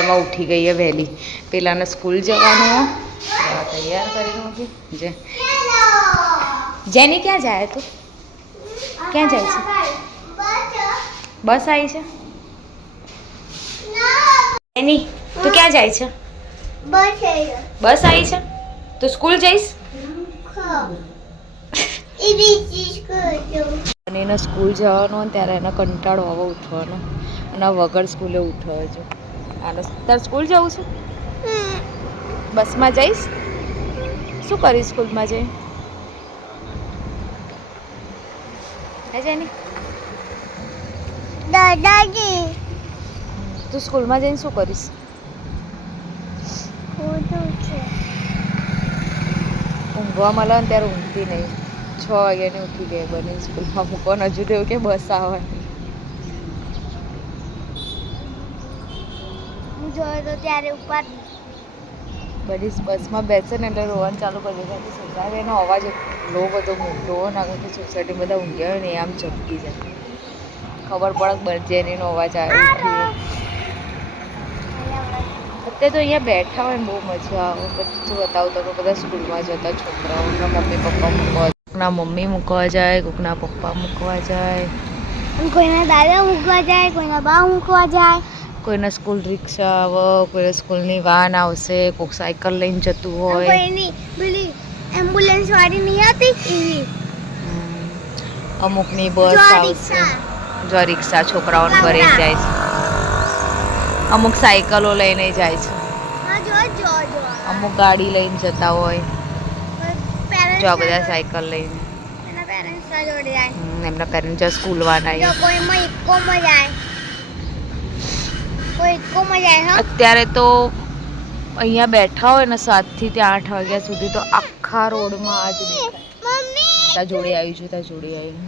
સવારમાં ઉઠી ગઈ है વહેલી. પેલાને સ્કૂલ જવાનું હો તૈયાર કરી મૂકી. જેની ક્યાં જાય તું? ક્યાં જાય છે? બસ આવી છે એની. તું ક્યાં જાય છે? બસ આવી છે. તું સ્કૂલ જઈશ? અને એને સ્કૂલ જવાનો ત્યારે એને કંટાળો આવે ઉઠવાનો અને વગર સ્કૂલે ઉઠાવે છે. આને તારે સ્કૂલ જવું છે? બસમાં જઈશ? શું કરીશ સ્કૂલમાં જઈ? હે જેની દાદાજી તું સ્કૂલમાં જઈને શું કરીશ? ઊંઘવા મળે ને ત્યારે ઊંઘતી નહીં. 6 વાગ્યાની ઉઠી ગઈ બની સ્કૂલમાં મૂકવાનું. હજુ તો એવું કે બસ આવવાની. હું જોયો તો ત્યારે ઉપર બધી બસમાં બેસે ને એટલે રોવાનું ચાલુ કરી દે. સોસાયટી એનો અવાજ એટલો બધો મોટો ના કે સોસાયટી બધા ઊંઘ્યા હોય ને આમ ઝપકી જાય. ખબર પડે જેનીનો અવાજ આવે. અત્યારે તો અહીંયા બેઠા હોય ને બહુ મજા આવે. બધું બતાવતા કે બધા સ્કૂલમાં જતા છોકરાઓના મમ્મી પપ્પા મૂકવા, કોકના મમ્મી મૂકવા જાય, કોકના પપ્પા મૂકવા જાય, કોઈના દાદા મૂકવા જાય, કોઈના બા મૂકવા જાય, કોઈના સ્કૂલ રિક્ષા આવે, કોઈના સ્કૂલની વાન આવશે, કોઈક સાયકલ લઈને જતું હોય. કોઈની પેલી એમ્બ્યુલન્સ વાળી નહીં આવતી એવી. અમુકની બસ આવશે જો રિક્ષા છોકરાઓને ભરી જાય છે. અમુક સાયકલો લઈને જાય છે. અમુક ગાડી લઈને જતા હોય. જો આ બધા સાયકલ લઈને એમના પેરેન્ટ્સ સ્કૂલ વાળા. અત્યારે તો અહીંયા બેઠા હોય ને 7 થી 8 વાગ્યા સુધી તો આખા રોડમાં આ જ દેખાય. ત્યાં જોડે આવી છું, ત્યાં જોડે આવી.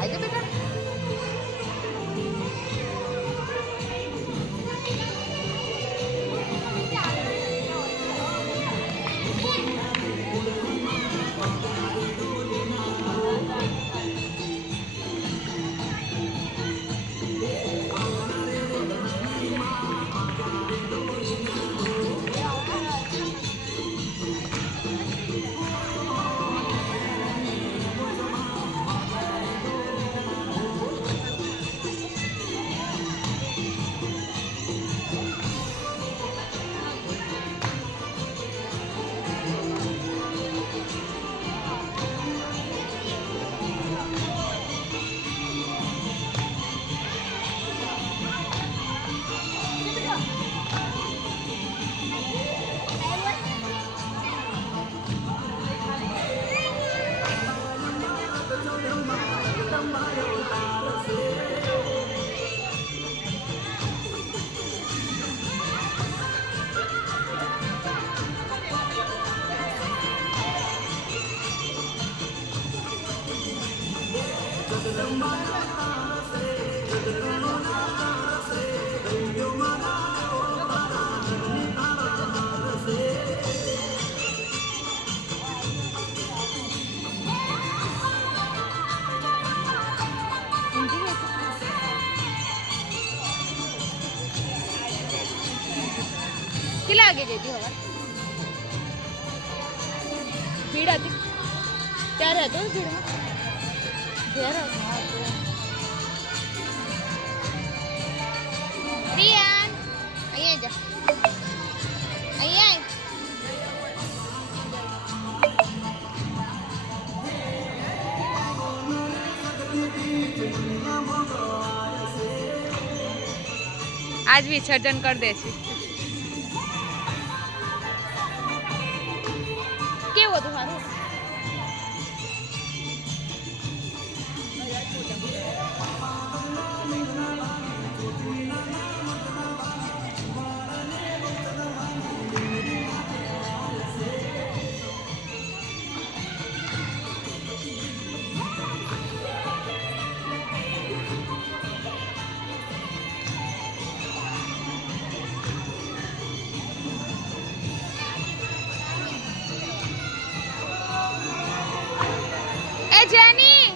આજે બેટા કેટલા વાગે જતી હવે ભીડ હતી ત્યારે હતો ને ભીડમાં ઘેર રિયાન અહીંયા જા અહીંયા આજ વિસર્જન કરી દે છે કેવું હતું મારું જેની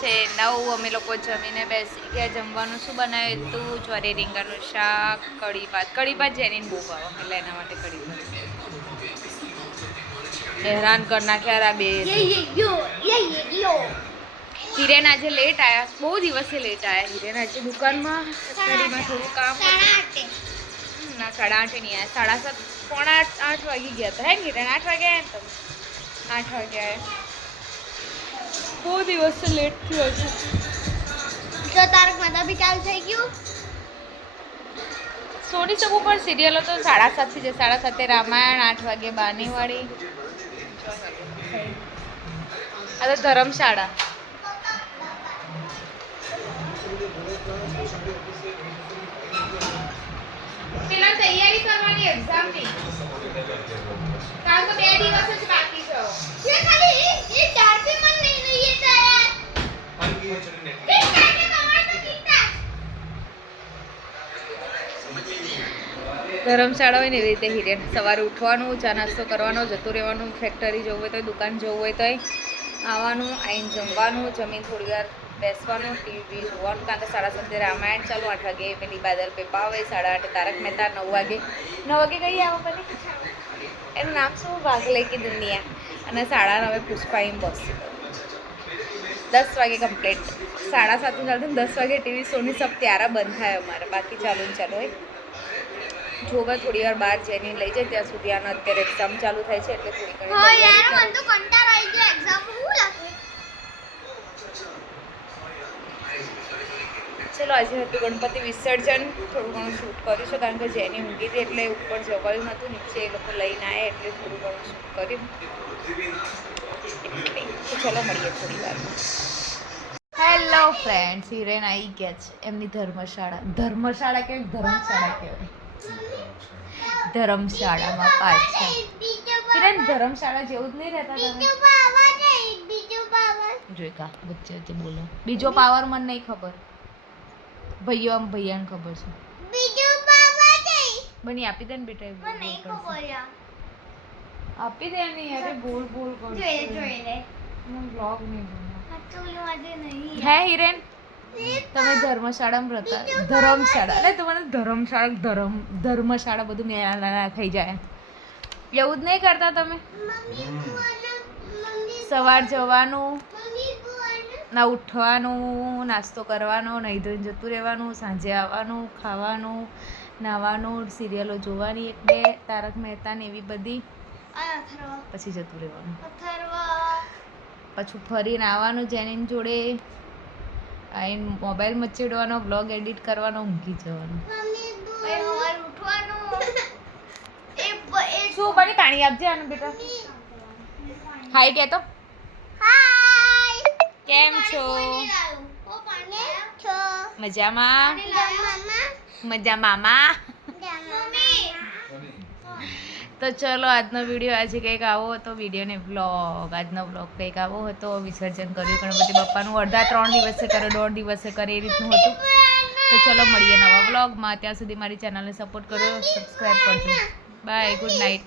છે 9 અમે લોકો જમીને બેસી ગયા જમવાનું શું બનાવ્યું હતું જ્વારી રીંગણનું શાક કઢી ભાત જેનીને બહુ ભાવે એટલે એના માટે કઢી ભાત હેરાન કરી નાખ્યા આ બે હિરેન આજે લેટ આવ્યા બહુ દિવસે લેટ આવ્યા હિરેન આજે દુકાનમાં સ્ટડીમાં થોડું કામ ના 8:30 નહીં આવ્યા 7:30 પોણા 8 વાગી ગયા હતા હે ને હિરેન 8 વાગે આવ્યા ને તમે 8 વાગે આવ્યા બહુ દિવસ લેટ થયો છે તો તારક મહેતા બી ચાલુ થઈ ગયું સોની સબ ઉપર સિરિયલો તો 7:30 થી 7:30 રામાયણ 8 વાગે બાનીવાળી આ તો ધર્મશાળા પેલા તૈયારી કરવાની એક્ઝામની કાલ તો 2 દિવસ જ બાકી છે ये खाली ये डार्बी मन नहीं है ये ધર્મશાળા હોય ને એવી રીતે હિરેન સવારે ઉઠવાનું, ચા નાસ્તો કરવાનો, જતું રહેવાનું, ફેક્ટરી જવું હોય તો દુકાન જવું હોય તો આવવાનું, આવીને જમવાનું, જમીન થોડી વાર બેસવાનું, ટીવી જોવાનું, કારણ કે 7:30 રામાયણ ચાલુ, 8 વાગે પેલી બાદલ પેપા આવે, 8:30 તારક મહેતા, 9 વાગે કઈ આવો પેલી એનું નામ શું, ભાગલે કી દુનિયા, અને 9:30 પુષ્પાઈમ બસ, 10 વાગે કમ્પ્લીટ. 7:30 ચાલતું 10 વાગે ટીવી સોની સબ ત્યારે બંધ થાય અમારે, બાકી ચાલુ ને ચાલુ હોય. જોવા થોડી વાર બહાર જઈને લઈ જાય ત્યાં સુધી. આનો અત્યારે એક્ઝામ ચાલુ થાય છે એટલે થોડી ઘણી ચલો આજે હતું ગણપતિ વિસર્જન. થોડું ઘણું શૂટ કર્યું છે કારણ કે જેની ઊંઘી હતી એટલે ઉપર જવાયું નહોતું, નીચે એ લોકો લઈને આવ્યા એટલે થોડું ઘણું શૂટ કર્યું. તો ચલો મળીએ થોડી વાર. હેલો ફ્રેન્ડ્સ, હિરેન આવી ગયા છે એમની ધર્મશાળા કેવી ધર્મશાળા કહેવાય, ધર્મશાળામાં પાછા. હિરેન ધર્મશાળા જેવું જ નહીં રહેતા તમે? જોઈ કા વચ્ચે વચ્ચે બોલો. બીજો પાવર મને નહીં ખબર, ભૈયાને ખબર છે. બની આપી દે ને બેટા, આપી દે ને યાર, બોલ કર. બ્લોગ નહીં હે હિરેન, તમે ધર્મશાળામાં રહેતા? ધર્મશાળા અરે તમારે ધર્મશાળા બધું મેળા થઈ જાય એવું જ નહીં કરતા તમે? સવાર જવાનું, ના ઉઠવાનું, નાસ્તો કરવાનો, નહીં ધોઈને જતું રહેવાનું, સાંજે આવવાનું, ખાવાનું, નાહવાનું, સિરિયલો જોવાની 1-2, તારક મહેતા ને એવી બધી, પછી જતું રહેવાનું, પાછું ફરીને આવવાનું જેની જોડે, આઈને મોબાઈલ મચેડવાનો, બ્લોગ એડિટ કરવાનો, ઊંઘી જવાનું. શું બની પાણી આપજે આને બેટા. હાય કે તો કેમ છો? મજામાં? તો ચલો આજનો વિડીયો આજે કંઈક આવો હતો. વિડીયોને આજનો બ્લોગ કંઈક આવો હતો. વિસર્જન કર્યું ગણપતિ બાપ્પાનું. અડધા 3 દિવસે કરે, 1.5 દિવસે કરે એ રીતનું હતું. તો ચલો મળીએ નવા બ્લોગમાં. ત્યાં સુધી મારી ચેનલને સપોર્ટ કરો, સબસ્ક્રાઈબ કરજો. Bye, good night.